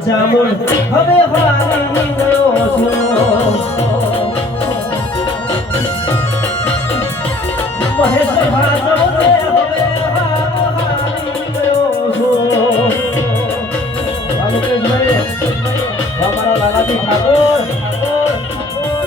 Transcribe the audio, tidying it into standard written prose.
ચામુંડ હવે હારી ગયો છું મહેશ ભાજવને હવે હારી ગયો છું અમારા લાલાજી ઠાકોર